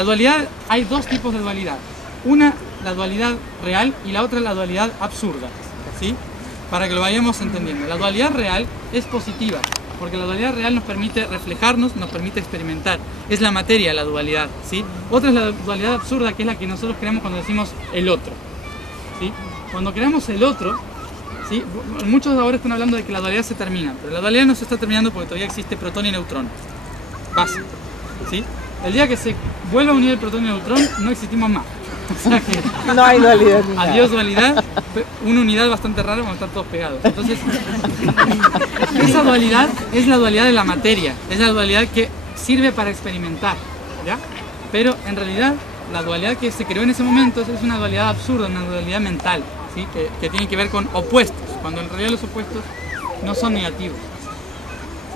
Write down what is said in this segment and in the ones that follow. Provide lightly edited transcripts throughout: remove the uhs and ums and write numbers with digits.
La dualidad, hay dos tipos de dualidad. Una, la dualidad real, y la otra, la dualidad absurda, ¿sí? Para que lo vayamos entendiendo. La dualidad real es positiva, porque la dualidad real nos permite reflejarnos, nos permite experimentar. Es la materia la dualidad, ¿sí? Otra es la dualidad absurda, que es la que nosotros creamos cuando decimos el otro, ¿sí? Cuando creamos el otro, ¿sí? Muchos ahora están hablando de que la dualidad se termina, pero la dualidad no se está terminando porque todavía existe protón y neutrón, básico, ¿sí? El día que se vuelva a unir el protón y el neutrón, no existimos más. O sea que, no hay dualidad. Adiós dualidad, una unidad bastante rara cuando están todos pegados. Entonces, esa dualidad es la dualidad de la materia, es la dualidad que sirve para experimentar, ¿ya? Pero en realidad, la dualidad que se creó en ese momento es una dualidad absurda, una dualidad mental, ¿sí? Que tiene que ver con opuestos, cuando en realidad los opuestos no son negativos.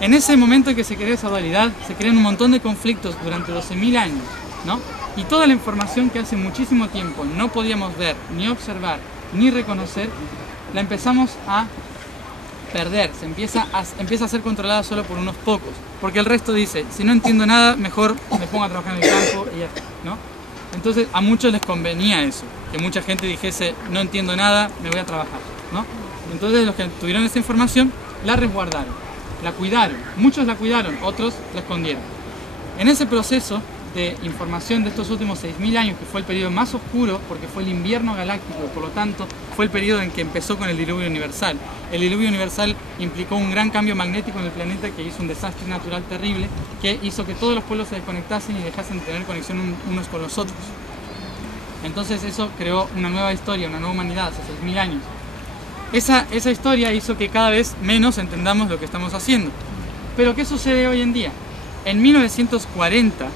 En ese momento en que se creó esa dualidad, se crean un montón de conflictos durante 12.000 años, ¿no? Y toda la información que hace muchísimo tiempo no podíamos ver, ni observar, ni reconocer, la empezamos a perder, empieza a ser controlada solo por unos pocos, porque el resto dice, si no entiendo nada, mejor me pongo a trabajar en el campo y ya está, ¿no? Entonces a muchos les convenía eso, que mucha gente dijese, no entiendo nada, me voy a trabajar, ¿no? Entonces los que tuvieron esa información, la resguardaron, la cuidaron, muchos la cuidaron, otros la escondieron. En ese proceso de información de estos últimos 6.000 años, que fue el periodo más oscuro, porque fue el invierno galáctico, y por lo tanto fue el periodo en que empezó con el diluvio universal. El diluvio universal implicó un gran cambio magnético en el planeta que hizo un desastre natural terrible, que hizo que todos los pueblos se desconectasen y dejasen de tener conexión unos con los otros. Entonces eso creó una nueva historia, una nueva humanidad hace 6.000 años. Esa historia hizo que cada vez menos entendamos lo que estamos haciendo. Pero ¿qué sucede hoy en día? En 1940,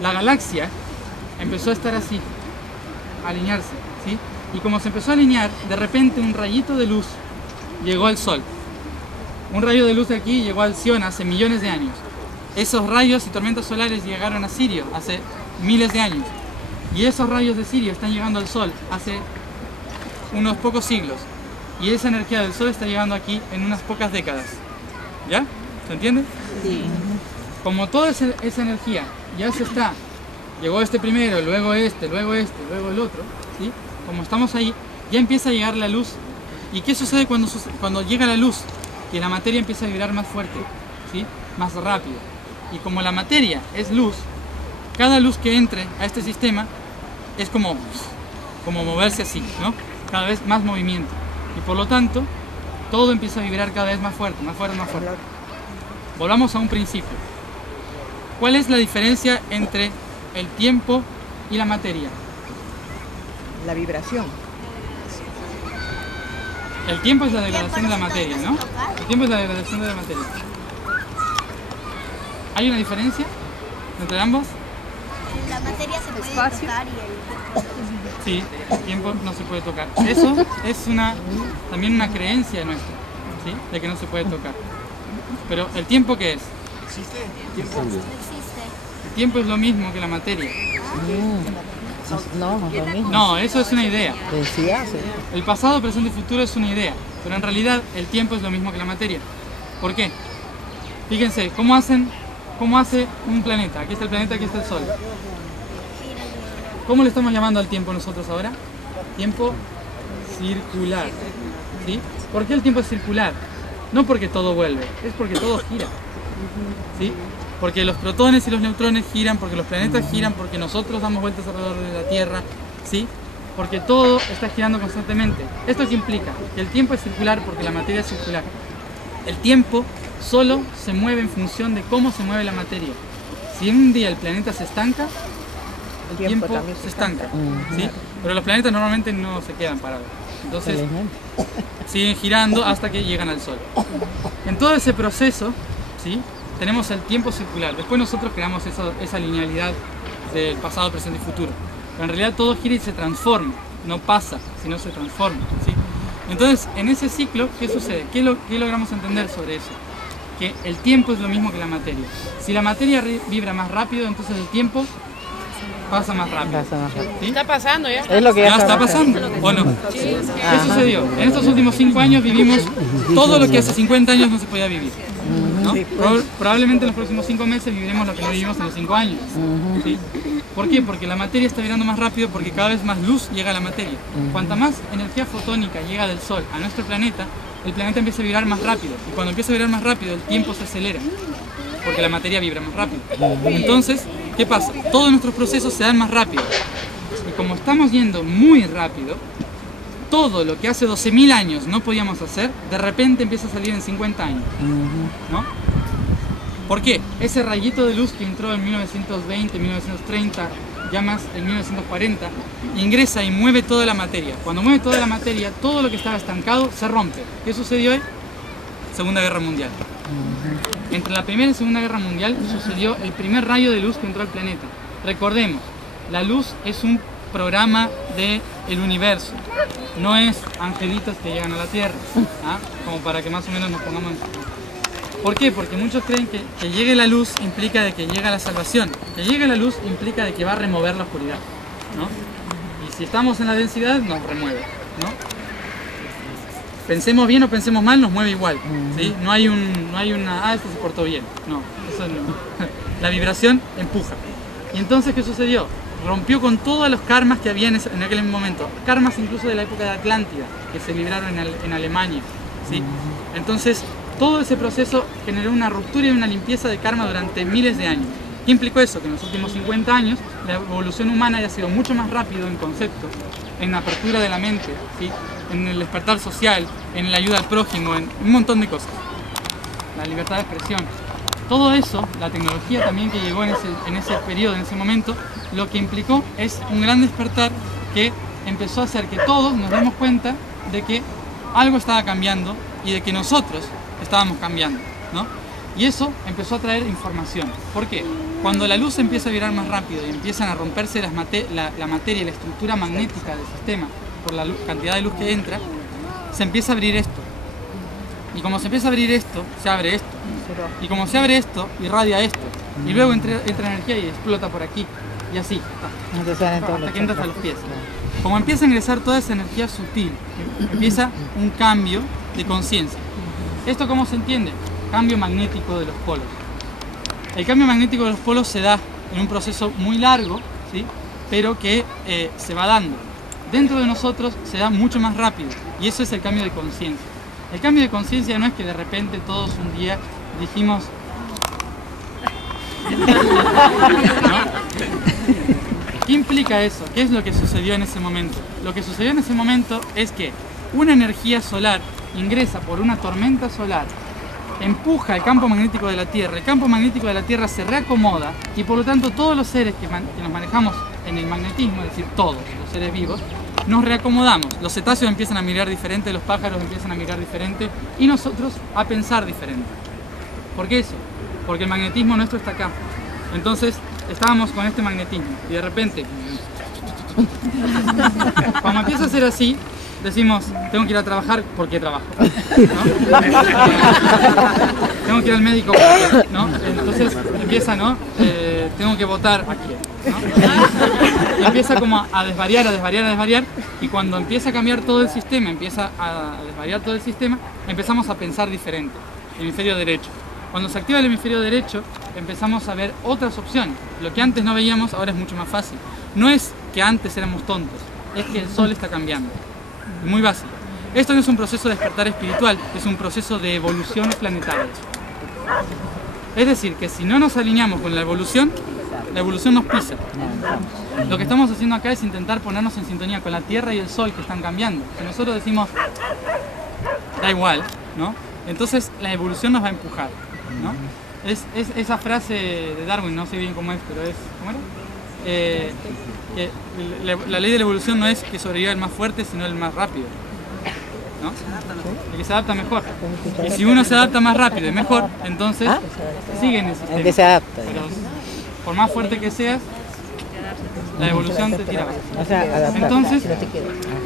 la galaxia empezó a estar así, a alinearse, ¿sí? Y como se empezó a alinear, de repente un rayito de luz llegó al Sol. Un rayo de luz de aquí llegó al Alción hace millones de años. Esos rayos y tormentas solares llegaron a Sirio hace miles de años. Y esos rayos de Sirio están llegando al Sol hace unos pocos siglos. Y esa energía del Sol está llegando aquí en unas pocas décadas. ¿Ya? ¿Se entiende? Sí. Como toda esa energía ya se está, llegó este primero, luego este, luego el otro, ¿sí? Como estamos ahí, ya empieza a llegar la luz. ¿Y qué sucede cuando llega la luz? Que la materia empieza a vibrar más fuerte, ¿sí? Más rápido. Y como la materia es luz, cada luz que entre a este sistema es como moverse así, ¿no? Cada vez más movimiento. Y por lo tanto, todo empieza a vibrar cada vez más fuerte, más fuerte, más fuerte. Volvamos a un principio. ¿Cuál es la diferencia entre el tiempo y la materia? La vibración. El tiempo es la degradación de la materia, ¿no? El tiempo es la degradación de la materia. ¿Hay una diferencia entre ambos? La materia se puede tocar y el... Sí, el tiempo no se puede tocar. Eso es también una creencia nuestra, ¿sí? De que no se puede tocar. Pero ¿el tiempo qué es? ¿Existe? No existe. El tiempo es lo mismo que la materia. No, no es lo mismo. No, eso es una idea. Decía, sí. El pasado, presente y futuro es una idea, pero en realidad el tiempo es lo mismo que la materia. ¿Por qué? Fíjense, ¿cómo hace un planeta? Aquí está el planeta, aquí está el Sol. ¿Cómo le estamos llamando al tiempo nosotros ahora? Tiempo circular, ¿sí? ¿Por qué el tiempo es circular? No porque todo vuelve, es porque todo gira, ¿sí? Porque los protones y los neutrones giran, porque los planetas giran, porque nosotros damos vueltas alrededor de la Tierra, ¿sí? Porque todo está girando constantemente. ¿Esto qué implica? Que el tiempo es circular porque la materia es circular. El tiempo solo se mueve en función de cómo se mueve la materia. Si un día el planeta se estanca, el tiempo se estanca, ¿sí? Pero los planetas normalmente no se quedan parados. Entonces siguen girando hasta que llegan al Sol. En todo ese proceso, ¿sí? Tenemos el tiempo circular. Después nosotros creamos esa linealidad del pasado, presente y futuro. Pero en realidad todo gira y se transforma. No pasa, sino se transforma, ¿sí? Entonces, en ese ciclo, ¿qué sucede? ¿Qué logramos entender sobre eso? Que el tiempo es lo mismo que la materia. Si la materia vibra más rápido, entonces el tiempo pasa más rápido. ¿Sí? Está pasando ya. Es lo que ¿Ya está pasando? ¿O no? ¿Qué sucedió? En estos últimos 5 años vivimos todo lo que hace 50 años no se podía vivir, ¿no? ¿no? Sí, pues. Probablemente en los próximos 5 meses viviremos lo que no vivimos en los 5 años. ¿Sí? ¿Por qué? Porque la materia está vibrando más rápido, porque cada vez más luz llega a la materia. Cuanta más energía fotónica llega del Sol a nuestro planeta, el planeta empieza a vibrar más rápido. Y cuando empieza a vibrar más rápido, el tiempo se acelera, porque la materia vibra más rápido. Entonces, ¿qué pasa? Todos nuestros procesos se dan más rápido. Y como estamos yendo muy rápido, todo lo que hace 12.000 años no podíamos hacer, de repente empieza a salir en 50 años. ¿No? ¿Por qué? Ese rayito de luz que entró en 1920, 1930, ya más en 1940, ingresa y mueve toda la materia. Cuando mueve toda la materia, todo lo que estaba estancado se rompe. ¿Qué sucedió ahí? Segunda Guerra Mundial. Entre la Primera y Segunda Guerra Mundial sucedió el primer rayo de luz que entró al planeta. Recordemos, la luz es un programa del universo, no es angelitos que llegan a la Tierra, ¿ah? Como para que más o menos nos pongamos en... ¿Por qué? Porque muchos creen que llegue la luz implica de que llega la salvación, que llegue la luz implica de que va a remover la oscuridad, ¿no? Y si estamos en la densidad, nos remueve, ¿no? Pensemos bien o pensemos mal, nos mueve igual, ¿sí? No hay una, esto se portó bien, no, eso no. La vibración empuja. Y entonces, ¿qué sucedió? Rompió con todos los karmas que había en aquel momento, karmas incluso de la época de Atlántida, que se libraron en Alemania, ¿sí? Entonces, todo ese proceso generó una ruptura y una limpieza de karma durante miles de años. ¿Qué implicó eso? Que en los últimos 50 años la evolución humana haya sido mucho más rápido en conceptos, en la apertura de la mente, ¿sí? En el despertar social, en la ayuda al prójimo, en un montón de cosas. La libertad de expresión. Todo eso, la tecnología también que llegó en ese periodo, en ese momento, lo que implicó es un gran despertar que empezó a hacer que todos nos demos cuenta de que algo estaba cambiando y de que nosotros estábamos cambiando, ¿no? Y eso empezó a traer información. ¿Por qué? Cuando la luz empieza a vibrar más rápido y empiezan a romperse la materia y la estructura magnética del sistema por la cantidad de luz que entra, se empieza a abrir esto. Y como se empieza a abrir esto, se abre esto. Y como se abre esto, irradia esto. Y luego entra energía y explota por aquí. Y así, hasta que entra hasta los pies. Como empieza a ingresar toda esa energía sutil, empieza un cambio de conciencia. ¿Esto cómo se entiende? Cambio magnético de los polos. El cambio magnético de los polos se da en un proceso muy largo, ¿sí? Pero que se va dando. Dentro de nosotros se da mucho más rápido y eso es el cambio de conciencia. El cambio de conciencia no es que de repente todos un día dijimos... ¿No? ¿Qué implica eso? ¿Qué es lo que sucedió en ese momento? Lo que sucedió en ese momento es que una energía solar ingresa por una tormenta solar, empuja el campo magnético de la Tierra, el campo magnético de la Tierra se reacomoda y por lo tanto todos los seres que nos manejamos en el magnetismo, es decir, todos los seres vivos, nos reacomodamos. Los cetáceos empiezan a mirar diferente, los pájaros empiezan a mirar diferente y nosotros a pensar diferente. ¿Por qué eso? Porque el magnetismo nuestro está acá. Entonces estábamos con este magnetismo y de repente, cuando empieza a ser así, decimos, tengo que ir a trabajar porque trabajo, ¿no? Tengo que ir al médico porque, ¿no? Entonces empieza, ¿no? Tengo que votar aquí, ¿no? Y empieza como a desvariar, y cuando empieza a cambiar todo el sistema, empieza a desvariar todo el sistema, empezamos a pensar diferente, hemisferio derecho. Cuando se activa el hemisferio derecho, empezamos a ver otras opciones. Lo que antes no veíamos, ahora es mucho más fácil. No es que antes éramos tontos, es que el sol está cambiando. Muy básico. Esto no es un proceso de despertar espiritual, es un proceso de evolución planetaria. Es decir, que si no nos alineamos con la evolución nos pisa. Lo que estamos haciendo acá es intentar ponernos en sintonía con la Tierra y el Sol que están cambiando. Si nosotros decimos, da igual, ¿no? Entonces la evolución nos va a empujar, ¿no? Es esa frase de Darwin, no sé bien cómo es, pero es... ¿Cómo era? Que la ley de la evolución no es que sobreviva el más fuerte, sino el más rápido, ¿no? El que se adapta mejor. Y si uno se adapta más rápido y mejor, entonces sigue en el sistema. El que se adapta. Pero por más fuerte que seas, la evolución te tira abajo. Entonces,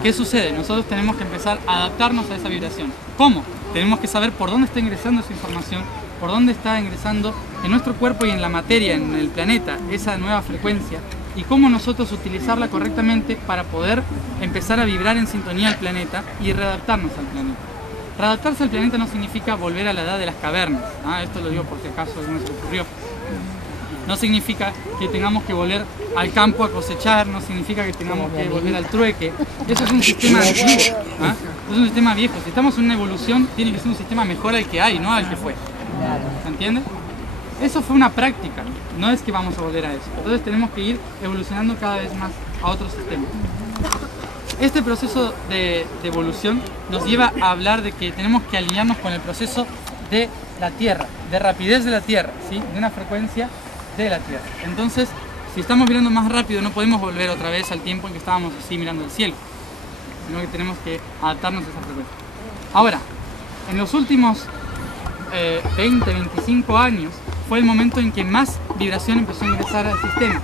¿qué sucede? Nosotros tenemos que empezar a adaptarnos a esa vibración. ¿Cómo? Tenemos que saber por dónde está ingresando esa información, por dónde está ingresando en nuestro cuerpo y en la materia, en el planeta, esa nueva frecuencia, y cómo nosotros utilizarla correctamente para poder empezar a vibrar en sintonía al planeta y readaptarnos al planeta. Readaptarse al planeta no significa volver a la edad de las cavernas. Esto lo digo por si acaso alguno se le ocurrió. No significa que tengamos que volver al campo a cosechar, no significa que tengamos que volver al trueque. Eso es un sistema antiguo, es un sistema viejo. Si estamos en una evolución, tiene que ser un sistema mejor al que hay, no al que fue. ¿Se entiende? Eso fue una práctica, no es que vamos a volver a eso. Entonces tenemos que ir evolucionando cada vez más a otros sistemas. Este proceso de evolución nos lleva a hablar de que tenemos que alinearnos con el proceso de la Tierra, de rapidez de la Tierra, ¿sí? De una frecuencia de la Tierra. Entonces, si estamos mirando más rápido, no podemos volver otra vez al tiempo en que estábamos así mirando el cielo, sino que tenemos que adaptarnos a esa frecuencia. Ahora, en los últimos 20, 25 años, fue el momento en que más vibración empezó a ingresar al sistema.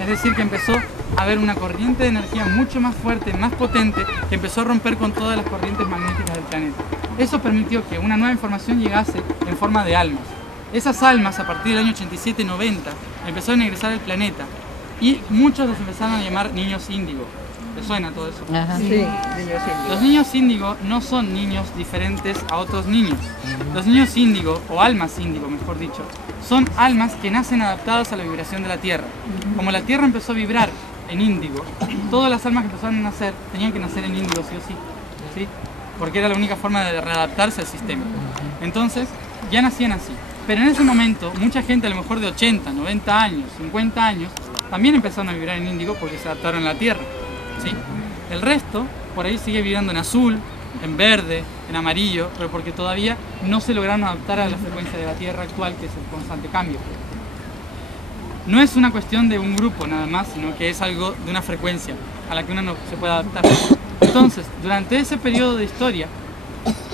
Es decir, que empezó a haber una corriente de energía mucho más fuerte, más potente, que empezó a romper con todas las corrientes magnéticas del planeta. Eso permitió que una nueva información llegase en forma de almas. Esas almas, a partir del año 87-90, empezaron a ingresar al planeta y muchos los empezaron a llamar niños índigo. ¿Les suena todo eso? Ajá. Sí, niños índigo. Los niños índigo no son niños diferentes a otros niños. Los niños índigo, o almas índigo mejor dicho, son almas que nacen adaptadas a la vibración de la Tierra. Como la Tierra empezó a vibrar en índigo, todas las almas que empezaron a nacer tenían que nacer en índigo sí o sí, ¿sí? Porque era la única forma de readaptarse al sistema. Entonces, ya nacían así. Pero en ese momento, mucha gente a lo mejor de 80, 90 años, 50 años, también empezaron a vibrar en índigo porque se adaptaron a la Tierra, ¿sí? El resto, por ahí sigue vibrando en azul, en verde, en amarillo, pero porque todavía no se lograron adaptar a la frecuencia de la Tierra actual, que es el constante cambio. No es una cuestión de un grupo nada más, sino que es algo de una frecuencia a la que uno no se puede adaptar. Entonces, durante ese periodo de historia,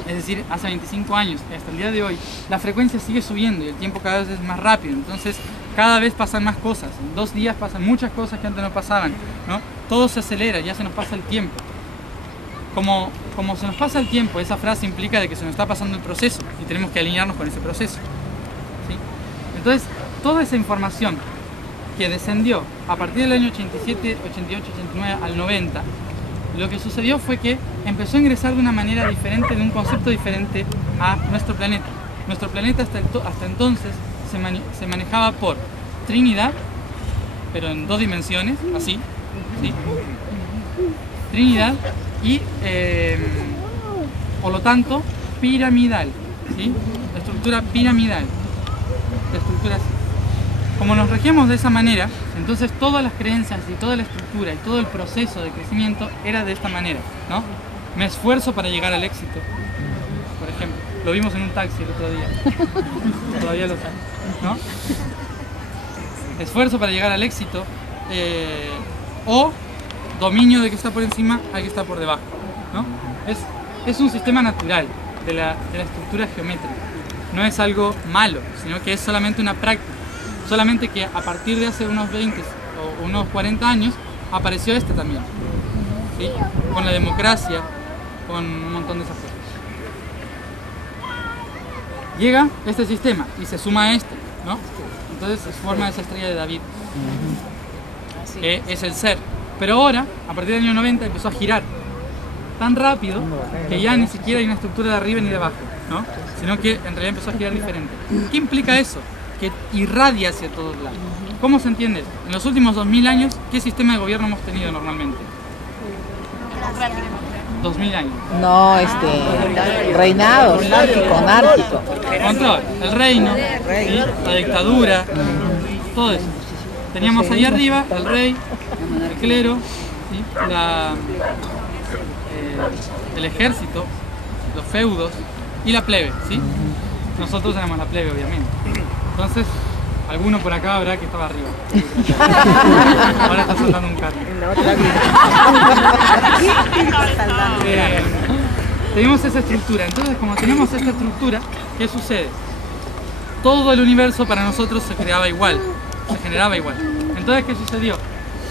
es decir, hace 25 años hasta el día de hoy, la frecuencia sigue subiendo y el tiempo cada vez es más rápido. Entonces, cada vez pasan más cosas. En 2 días pasan muchas cosas que antes no pasaban, ¿no? Todo se acelera, ya se nos pasa el tiempo. Como se nos pasa el tiempo, esa frase implica de que se nos está pasando el proceso y tenemos que alinearnos con ese proceso, ¿sí? Entonces, toda esa información que descendió a partir del año 87, 88, 89 al 90, lo que sucedió fue que empezó a ingresar de una manera diferente, de un concepto diferente a nuestro planeta. Nuestro planeta hasta entonces se manejaba por Trinidad, pero en 2 dimensiones, así, ¿sí? Trinidad y, por lo tanto, piramidal, ¿sí? La estructura piramidal, la estructura así. Como nos regíamos de esa manera, entonces todas las creencias y toda la estructura y todo el proceso de crecimiento era de esta manera, ¿no? Me esfuerzo para llegar al éxito, por ejemplo. Lo vimos en un taxi el otro día. Todavía lo saben, ¿no? Esfuerzo para llegar al éxito, o dominio de que está por encima al que está por debajo, ¿no? Es un sistema natural de la estructura geométrica. No es algo malo, sino que es solamente una práctica. Solamente que a partir de hace unos 20 o unos 40 años apareció este también, ¿sí? Con la democracia, con un montón de esas cosas. Llega este sistema y se suma a este, ¿no? Entonces se forma esa estrella de David, que es el ser. Pero ahora, a partir del año 90, empezó a girar tan rápido que ya ni siquiera hay una estructura de arriba ni de abajo, ¿no? Sino que en realidad empezó a girar diferente. ¿Qué implica eso? Que irradia hacia todos lados. ¿Cómo se entiende? En los últimos 2000 años, ¿qué sistema de gobierno hemos tenido normalmente? 2000 años. No, reinado, monárquico. Control, el reino, ¿sí? La dictadura, todo eso. Teníamos ahí arriba el rey, el clero, ¿sí? El ejército, los feudos y la plebe, ¿sí? Nosotros éramos la plebe, obviamente. Entonces, alguno por acá habrá que estaba arriba. Ahora está saltando un carro. En la otra vida. Tenemos esa estructura. Entonces, como tenemos esta estructura, ¿qué sucede? Todo el universo para nosotros se creaba igual, se generaba igual. Entonces, ¿qué sucedió?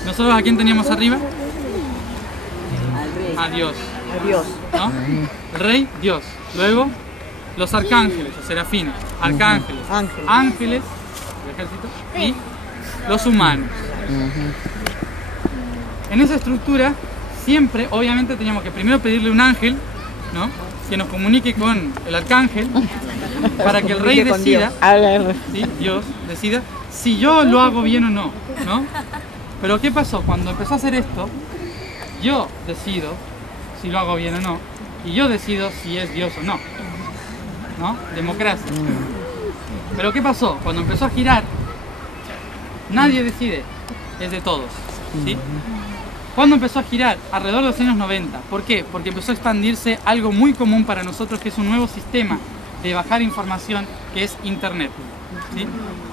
Nosotros, ¿a quién teníamos arriba? A Dios. A Dios. ¿No? El rey, Dios. Luego, los arcángeles, o serafines, arcángeles, ángeles, el ejército, y los humanos. En esa estructura, siempre, obviamente, teníamos que primero pedirle un ángel, ¿no? que nos comunique con el arcángel para que el rey decida, ¿sí? Dios decida si yo lo hago bien o no, ¿no? Pero ¿qué pasó? Cuando empezó a hacer esto, yo decido si lo hago bien o no, y yo decido si es Dios o no, ¿no? Democracia. Pero ¿qué pasó? Cuando empezó a girar, nadie decide, es de todos, ¿sí? ¿Cuándo empezó a girar? Alrededor de los años 90. ¿Por qué? Porque empezó a expandirse algo muy común para nosotros, que es un nuevo sistema de bajar información, que es Internet, ¿sí?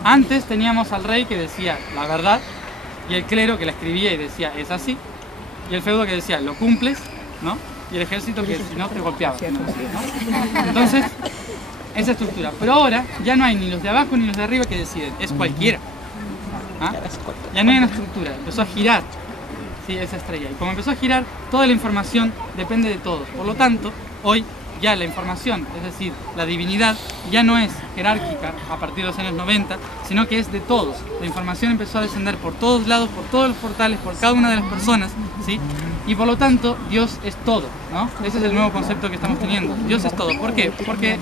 Antes teníamos al rey que decía la verdad, y el clero que la escribía y decía es así, y el feudo que decía lo cumples, ¿no? Y el ejército que si no te golpeaba, ¿no? Entonces, esa estructura. Pero ahora ya no hay ni los de abajo ni los de arriba que deciden, es cualquiera. ¿Ah? Ya no hay una estructura, empezó a girar, ¿sí? Esa estrella. Y como empezó a girar, toda la información depende de todos. Por lo tanto, hoy ya la información, es decir, la divinidad, ya no es jerárquica a partir de los años 90, sino que es de todos. La información empezó a descender por todos lados, por todos los portales, por cada una de las personas, ¿sí? Y por lo tanto, Dios es todo, ¿no? Ese es el nuevo concepto que estamos teniendo. Dios es todo. ¿Por qué? Porque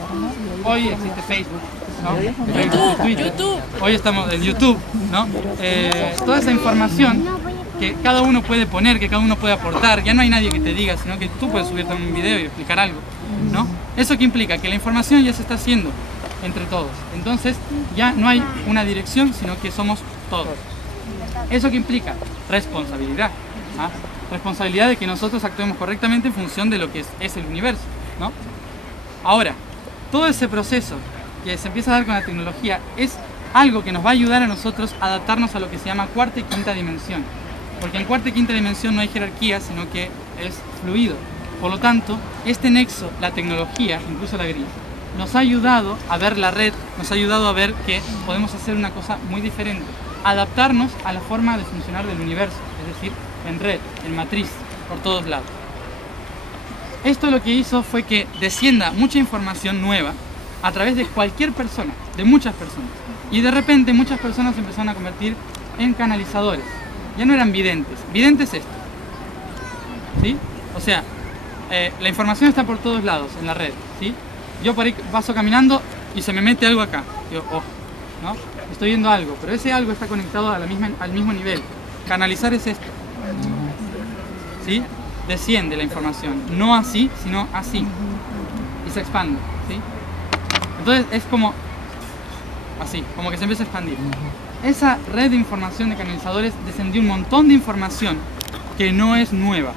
hoy existe Facebook, ¿no? YouTube. Hoy estamos en YouTube, ¿no? Toda esa información que cada uno puede poner, que cada uno puede aportar, ya no hay nadie que te diga, sino que tú puedes subirte a un video y explicar algo, ¿no? ¿Eso qué implica? Que la información ya se está haciendo entre todos. Entonces ya no hay una dirección, sino que somos todos. ¿Eso qué implica? Responsabilidad. ¿Ah? Responsabilidad de que nosotros actuemos correctamente en función de lo que es el universo, ¿no? Ahora, todo ese proceso que se empieza a dar con la tecnología es algo que nos va a ayudar a nosotros a adaptarnos a lo que se llama cuarta y quinta dimensión. Porque en cuarta y quinta dimensión no hay jerarquía, sino que es fluido. Por lo tanto, este nexo, la tecnología, incluso la gris, nos ha ayudado a ver la red, nos ha ayudado a ver que podemos hacer una cosa muy diferente, adaptarnos a la forma de funcionar del universo, es decir, en red, en matriz, por todos lados. Esto lo que hizo fue que descienda mucha información nueva a través de cualquier persona, de muchas personas. Y de repente muchas personas se empezaron a convertir en canalizadores. Ya no eran videntes. Vidente es esto, ¿sí? O sea, la información está por todos lados en la red, ¿sí? Yo por ahí paso caminando y se me mete algo acá. Yo, oh, ¿no? Estoy viendo algo, pero ese algo está conectado a al mismo nivel. Canalizar es esto, ¿sí? Desciende la información, no así, sino así, y se expande, ¿sí? Entonces es como así, como que se empieza a expandir. Esa red de información de canalizadores descendió un montón de información que no es nueva,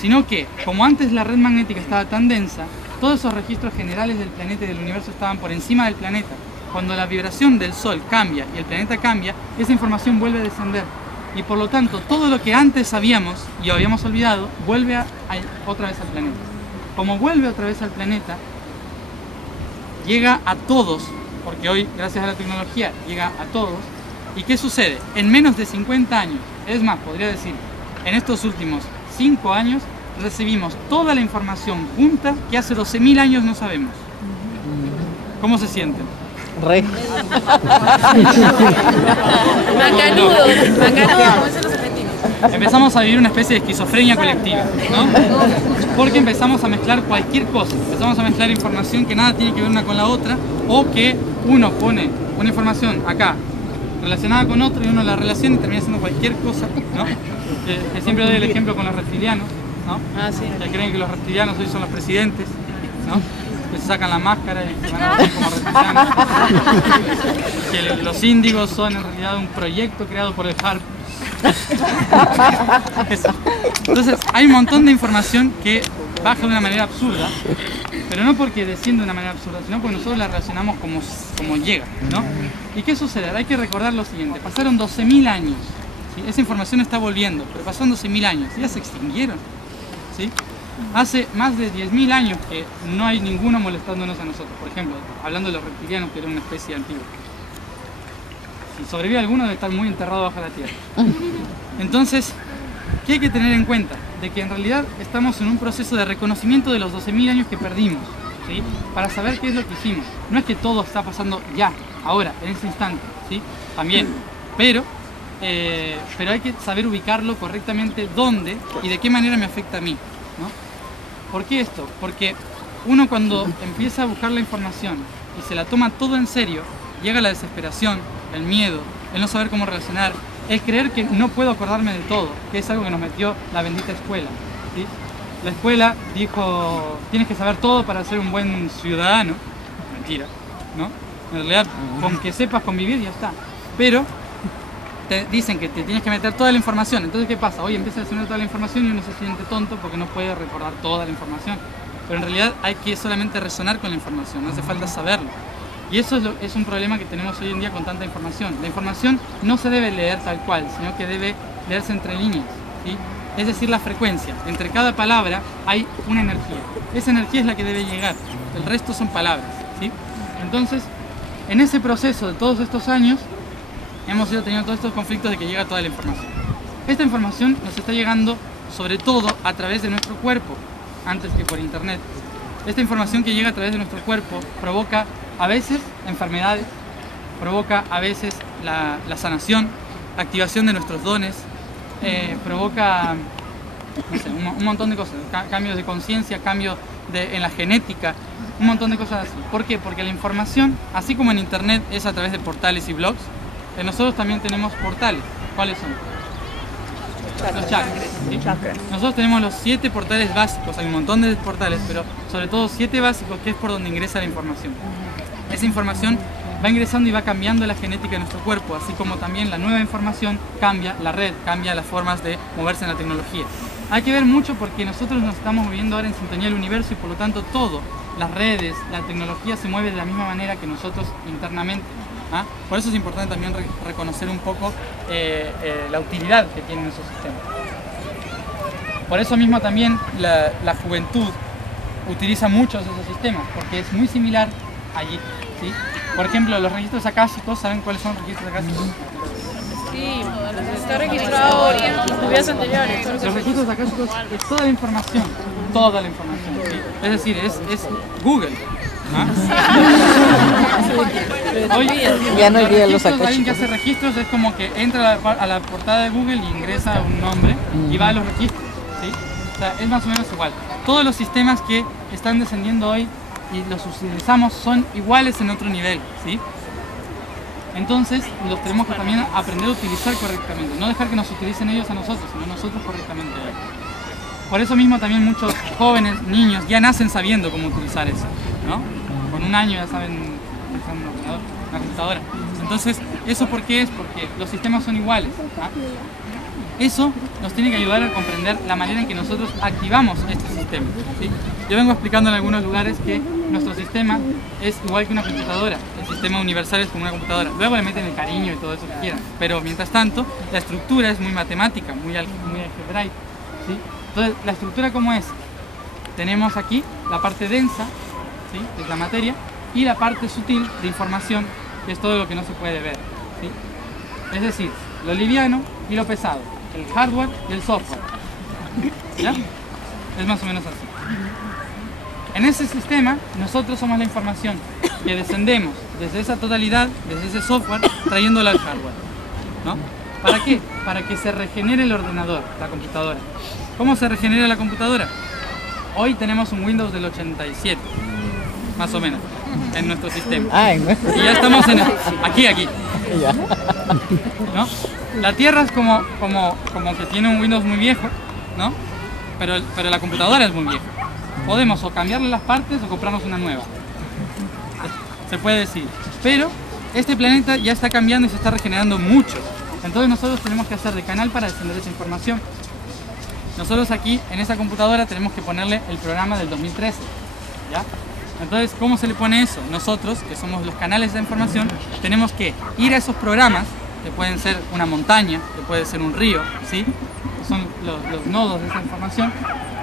sino que, como antes la red magnética estaba tan densa, todos esos registros generales del planeta y del universo estaban por encima del planeta. Cuando la vibración del Sol cambia y el planeta cambia, esa información vuelve a descender. Y por lo tanto, todo lo que antes sabíamos y habíamos olvidado, vuelve otra vez al planeta. Como vuelve otra vez al planeta, llega a todos, porque hoy, gracias a la tecnología, llega a todos. ¿Y qué sucede? En menos de 50 años, es más, podría decir, en estos últimos 5 años, recibimos toda la información junta que hace 12.000 años no sabemos. ¿Cómo se sienten? Re. Macanudo, como dicen los argentinos. Empezamos a vivir una especie de esquizofrenia colectiva, ¿no? Porque empezamos a mezclar cualquier cosa, empezamos a mezclar información que nada tiene que ver una con la otra, o que uno pone una información acá relacionada con otro y uno la relaciona y termina haciendo cualquier cosa, ¿no? Que siempre doy el ejemplo con los reptilianos, ¿no? Sí. Que creen que los reptilianos hoy son los presidentes, ¿no? Que se sacan la máscara y que van a ver como reptilianos. Que los índigos son en realidad un proyecto creado por el HARP. Entonces hay un montón de información que baja de una manera absurda, pero no porque desciende de una manera absurda, sino porque nosotros la relacionamos como llega, ¿no? ¿Y qué sucede? Hay que recordar lo siguiente: pasaron 12.000 años, ¿sí? Esa información está volviendo, pero pasaron 12.000 años, ya se extinguieron, ¿sí? Hace más de 10.000 años que no hay ninguno molestándonos a nosotros. Por ejemplo, hablando de los reptilianos, que era una especie antigua. Si sobrevive alguno, debe estar muy enterrado bajo la tierra. Entonces, ¿qué hay que tener en cuenta? De que en realidad estamos en un proceso de reconocimiento de los 12.000 años que perdimos, ¿sí? Para saber qué es lo que hicimos. No es que todo está pasando ya, ahora, en ese instante, ¿sí? También, pero hay que saber ubicarlo correctamente dónde y de qué manera me afecta a mí, ¿no? ¿Por qué esto? Porque uno cuando empieza a buscar la información y se la toma todo en serio, llega la desesperación, el miedo, el no saber cómo relacionar, el creer que no puedo acordarme de todo, que es algo que nos metió la bendita escuela, ¿sí? La escuela dijo, tienes que saber todo para ser un buen ciudadano. Mentira, ¿no? En realidad, con que sepas convivir ya está. Pero te dicen que te tienes que meter toda la información. Entonces, ¿qué pasa? Hoy empieza a tener toda la información y uno se siente tonto porque no puede recordar toda la información. Pero en realidad hay que solamente resonar con la información, no hace falta saberlo. Y eso es un problema que tenemos hoy en día con tanta información. La información no se debe leer tal cual, sino que debe leerse entre líneas, ¿sí? Es decir, la frecuencia. Entre cada palabra hay una energía. Esa energía es la que debe llegar. El resto son palabras, ¿sí? Entonces, en ese proceso de todos estos años, hemos ido teniendo todos estos conflictos de que llega toda la información. Esta información nos está llegando sobre todo a través de nuestro cuerpo, antes que por internet. Esta información que llega a través de nuestro cuerpo provoca a veces enfermedades, provoca a veces la sanación, la activación de nuestros dones, provoca no sé, un montón de cosas, cambios de conciencia, cambios en la genética, un montón de cosas así. ¿Por qué? Porque la información, así como en internet es a través de portales y blogs, nosotros también tenemos portales. ¿Cuáles son? Los chakras, ¿sí? Nosotros tenemos los 7 portales básicos, hay un montón de portales, pero sobre todo 7 básicos, que es por donde ingresa la información. Esa información va ingresando y va cambiando la genética de nuestro cuerpo, así como también la nueva información cambia la red, cambia las formas de moverse en la tecnología. Hay que ver mucho porque nosotros nos estamos moviendo ahora en sintonía del universo y por lo tanto todo, las redes, la tecnología se mueve de la misma manera que nosotros internamente. ¿Ah? Por eso es importante también reconocer un poco la utilidad que tienen esos sistemas. Por eso mismo también la juventud utiliza muchos de esos sistemas, porque es muy similar allí, ¿sí? Por ejemplo, los registros akáshicos, ¿saben cuáles son los registros akáshicos? Sí, está registrado en las vidas anteriores. Los registros akáshicos es toda la información, ¿sí? Es decir, es Google. ¿Ah? Hoy, ya no olviden los alguien que hace registros es como que entra a la portada de Google y ingresa un nombre y va a los registros, ¿sí? O sea, es más o menos igual. Todos los sistemas que están descendiendo hoy y los utilizamos son iguales en otro nivel, ¿sí? Entonces los tenemos que también aprender a utilizar correctamente, no dejar que nos utilicen ellos a nosotros, sino nosotros correctamente a ellos. Por eso mismo también muchos jóvenes, niños, ya nacen sabiendo cómo utilizar eso, ¿no? Con un año ya saben utilizar un ordenador, una computadora. Entonces, ¿eso por qué es? Porque los sistemas son iguales, ¿ah? Eso nos tiene que ayudar a comprender la manera en que nosotros activamos este sistema, ¿sí? Yo vengo explicando en algunos lugares que nuestro sistema es igual que una computadora. El sistema universal es como una computadora. Luego le meten el cariño y todo eso que quieran. Pero mientras tanto, la estructura es muy matemática, muy algebraica, ¿sí? Entonces, ¿la estructura cómo es? Tenemos aquí la parte densa, ¿sí? Que es la materia, y la parte sutil de información, que es todo lo que no se puede ver, ¿sí? Es decir, lo liviano y lo pesado, el hardware y el software, ¿ya? Es más o menos así. En ese sistema, nosotros somos la información que descendemos desde esa totalidad, desde ese software, trayéndola al hardware, ¿no? ¿Para qué? Para que se regenere el ordenador, la computadora. ¿Cómo se regenera la computadora? Hoy tenemos un Windows del 87, más o menos, en nuestro sistema. Y ya estamos en aquí. ¿No? La Tierra es como que tiene un Windows muy viejo, ¿no? Pero la computadora es muy vieja. Podemos o cambiarle las partes o comprarnos una nueva. Se puede decir. Pero este planeta ya está cambiando y se está regenerando mucho. Entonces nosotros tenemos que hacer de canal para descender esa información. Nosotros aquí en esa computadora tenemos que ponerle el programa del 2013, ¿ya? Entonces, ¿cómo se le pone eso? Nosotros, que somos los canales de información, tenemos que ir a esos programas, que pueden ser una montaña, que puede ser un río, ¿sí? Que son los nodos de esa información,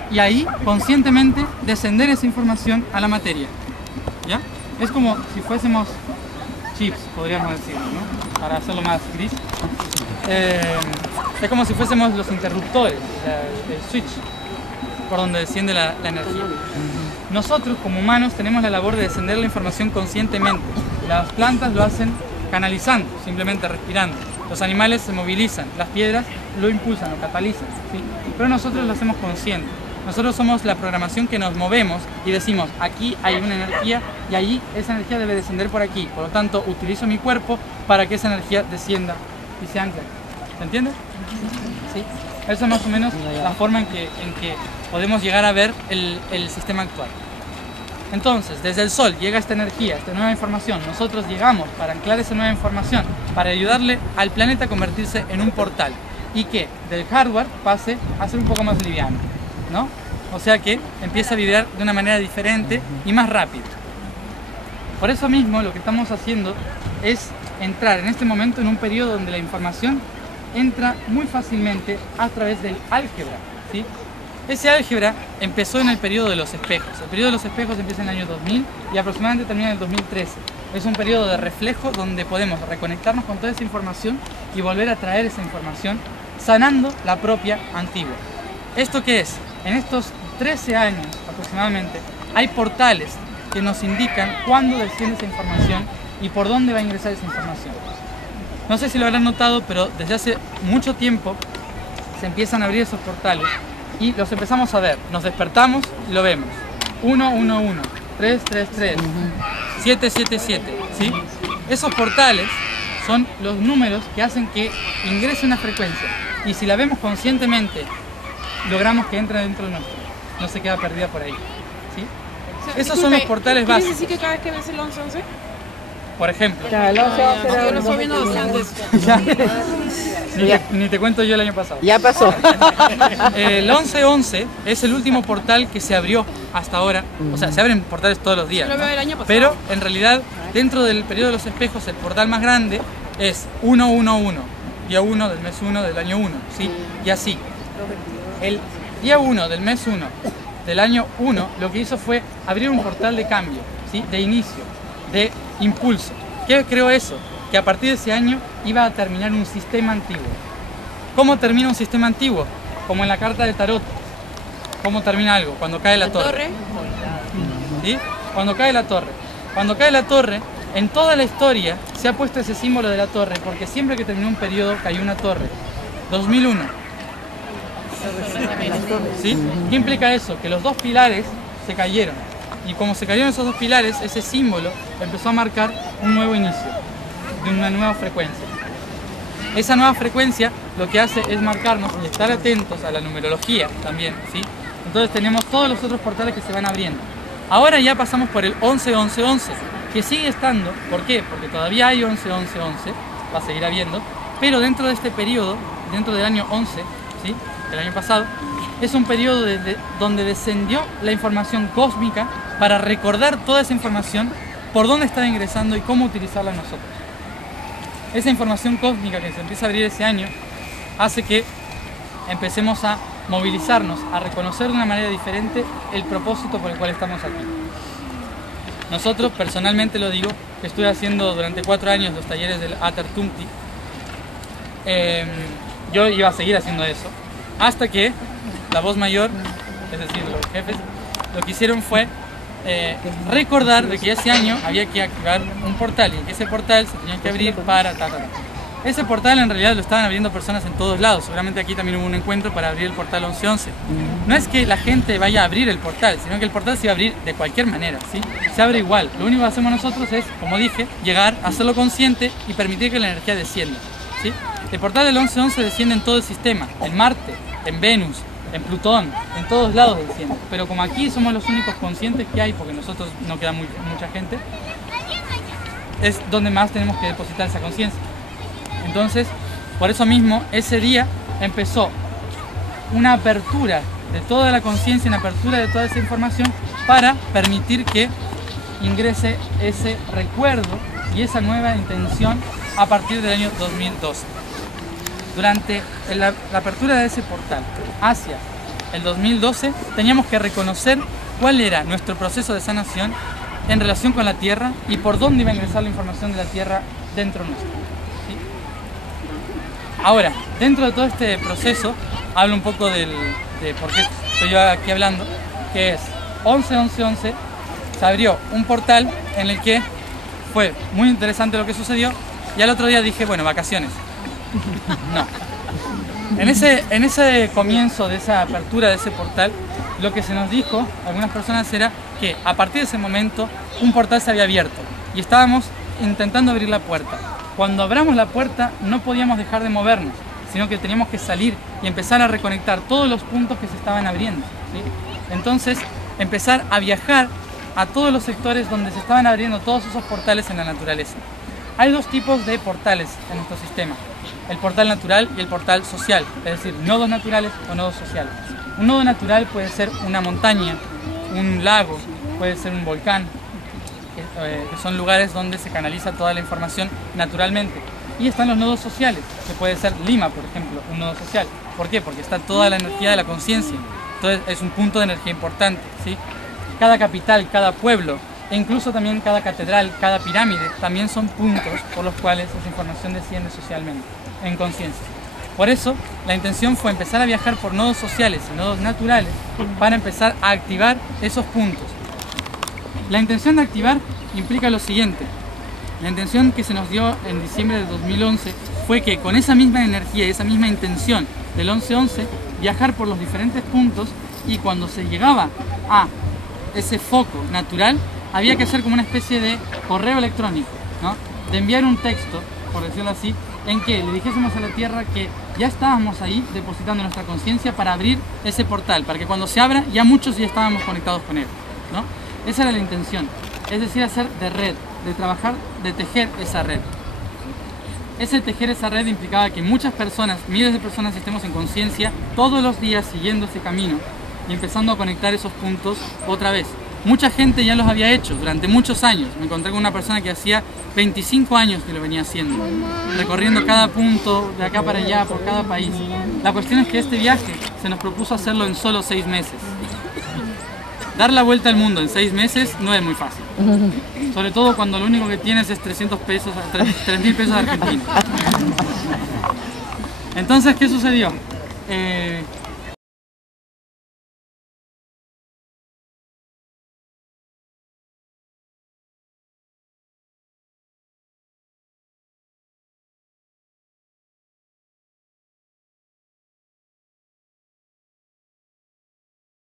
y ahí conscientemente descender esa información a la materia, ¿ya? Es como si fuésemos chips, podríamos decirlo, ¿no? Para hacerlo más gris. Es como si fuésemos los interruptores, el switch, por donde desciende la energía. Nosotros, como humanos, tenemos la labor de descender la información conscientemente. Las plantas lo hacen canalizando, simplemente respirando. Los animales se movilizan, las piedras lo impulsan, lo catalizan, ¿sí? Pero nosotros lo hacemos consciente. Nosotros somos la programación que nos movemos y decimos, aquí hay una energía y allí esa energía debe descender por aquí. Por lo tanto, utilizo mi cuerpo para que esa energía descienda y se ancle. ¿Se entiende? ¿Sí? Esa es más o menos la forma en que podemos llegar a ver el sistema actual. Entonces, desde el Sol llega esta energía, esta nueva información. Nosotros llegamos para anclar esa nueva información, para ayudarle al planeta a convertirse en un portal y que del hardware pase a ser un poco más liviano, ¿no? O sea que empieza a vibrar de una manera diferente y más rápida. Por eso mismo lo que estamos haciendo es entrar en este momento en un periodo donde la información entra muy fácilmente a través del álgebra, ¿sí? Ese álgebra empezó en el periodo de los espejos. El periodo de los espejos empieza en el año 2000 y aproximadamente termina en el 2013. Es un periodo de reflejo donde podemos reconectarnos con toda esa información y volver a traer esa información, sanando la propia antigua. ¿Esto qué es? En estos 13 años aproximadamente hay portales que nos indican cuándo desciende esa información y por dónde va a ingresar esa información. No sé si lo habrán notado, pero desde hace mucho tiempo se empiezan a abrir esos portales y los empezamos a ver. Nos despertamos y lo vemos. 111, 333, 777, ¿sí? Esos portales son los números que hacen que ingrese una frecuencia y si la vemos conscientemente, logramos que entre dentro de nosotros. No se queda perdida por ahí, ¿sí? O sea, Esos son los portales básicos. ¿Quieres decir que cada vez que ves el 11-11? Por ejemplo. Ya, el 11, 11 era Yo un lo estoy viendo desde antes. Ni te cuento yo el año pasado. Ya pasó. El 1111 es el último portal que se abrió hasta ahora. O sea, se abren portales todos los días, Yo lo ¿no? veo el año pasado. Pero en realidad, dentro del periodo de los espejos, el portal más grande es 111, día 1 del mes 1 del año 1, ¿sí? Y así. El día 1 del mes 1 del año 1 lo que hizo fue abrir un portal de cambio, ¿sí? De inicio, de impulso. ¿Qué creó eso? Que a partir de ese año iba a terminar un sistema antiguo. ¿Cómo termina un sistema antiguo? Como en la carta de tarot. ¿Cómo termina algo? Cuando cae la torre. ¿Sí? Cuando cae la torre. Cuando cae la torre, en toda la historia se ha puesto ese símbolo de la torre porque siempre que terminó un periodo cayó una torre. 2001. ¿Sí? ¿Qué implica eso? Que los dos pilares se cayeron. Y como se cayeron esos dos pilares, ese símbolo empezó a marcar un nuevo inicio, de una nueva frecuencia. Esa nueva frecuencia lo que hace es marcarnos y estar atentos a la numerología también, ¿sí? Entonces tenemos todos los otros portales que se van abriendo. Ahora ya pasamos por el 11-11-11, que sigue estando. ¿Por qué? Porque todavía hay 11-11-11, va a seguir habiendo, pero dentro de este periodo, dentro del año 11, ¿sí? Del año pasado, es un periodo donde descendió la información cósmica para recordar toda esa información, por dónde está ingresando y cómo utilizarla nosotros. Esa información cósmica que se empieza a abrir ese año hace que empecemos a movilizarnos, a reconocer de una manera diferente el propósito por el cual estamos aquí. Nosotros, personalmente lo digo, que estuve haciendo durante 4 años los talleres del Atar Tumti. Yo iba a seguir haciendo eso, hasta que la voz mayor, es decir, los jefes, lo que hicieron fue recordar de que ese año había que activar un portal y que ese portal se tenía que abrir para Ese portal en realidad lo estaban abriendo personas en todos lados. Seguramente aquí también hubo un encuentro para abrir el portal 1111. No es que la gente vaya a abrir el portal, sino que el portal se va a abrir de cualquier manera, ¿sí? Se abre igual. Lo único que hacemos nosotros es, como dije, llegar, hacerlo consciente y permitir que la energía descienda, ¿sí? El portal del 1111 desciende en todo el sistema, en Marte, en Venus, en Plutón, en todos lados desciende. Pero como aquí somos los únicos conscientes que hay, porque nosotros no queda mucha gente, es donde más tenemos que depositar esa conciencia. Entonces, por eso mismo, ese día empezó una apertura de toda la conciencia, una apertura de toda esa información para permitir que ingrese ese recuerdo y esa nueva intención a partir del año 2012. Durante la apertura de ese portal hacia el 2012, teníamos que reconocer cuál era nuestro proceso de sanación en relación con la Tierra y por dónde iba a ingresar la información de la Tierra dentro nuestro. ¿Sí? Ahora, dentro de todo este proceso, hablo un poco de por qué estoy yo aquí hablando, que es 11-11-11, se abrió un portal en el que fue muy interesante lo que sucedió y al otro día dije, bueno, vacaciones. No. En ese comienzo de esa apertura de ese portal, lo que se nos dijo, algunas personas, era que a partir de ese momento un portal se había abierto y estábamos intentando abrir la puerta. Cuando abramos la puerta no podíamos dejar de movernos, sino que teníamos que salir y empezar a reconectar todos los puntos que se estaban abriendo, ¿sí? Entonces, empezar a viajar a todos los sectores donde se estaban abriendo todos esos portales en la naturaleza. Hay dos tipos de portales en nuestro sistema: el portal natural y el portal social, es decir, nodos naturales o nodos sociales. Un nodo natural puede ser una montaña, un lago, puede ser un volcán, que son lugares donde se canaliza toda la información naturalmente. Y están los nodos sociales, que puede ser Lima, por ejemplo, un nodo social. ¿Por qué? Porque está toda la energía de la conciencia. Entonces es un punto de energía importante, ¿sí? Cada capital, cada pueblo, e incluso también cada catedral, cada pirámide, también son puntos por los cuales esa información desciende socialmente, en conciencia. Por eso, la intención fue empezar a viajar por nodos sociales y nodos naturales para empezar a activar esos puntos. La intención de activar implica lo siguiente. La intención que se nos dio en diciembre de 2011 fue que con esa misma energía y esa misma intención del 11-11, viajar por los diferentes puntos, y cuando se llegaba a ese foco natural, había que hacer como una especie de correo electrónico, ¿no? De enviar un texto, por decirlo así, en que le dijésemos a la Tierra que ya estábamos ahí depositando nuestra conciencia para abrir ese portal, para que cuando se abra ya muchos ya estábamos conectados con él, ¿no? Esa era la intención, es decir, hacer de red, de trabajar, de tejer esa red. Ese tejer esa red implicaba que muchas personas, miles de personas, estemos en conciencia todos los días siguiendo ese camino y empezando a conectar esos puntos otra vez. Mucha gente ya los había hecho durante muchos años. Me encontré con una persona que hacía 25 años que lo venía haciendo, recorriendo cada punto de acá para allá, por cada país. La cuestión es que este viaje se nos propuso hacerlo en solo 6 meses. Dar la vuelta al mundo en 6 meses no es muy fácil. Sobre todo cuando lo único que tienes es 300 pesos, 3.000 pesos argentinos. Entonces, ¿qué sucedió?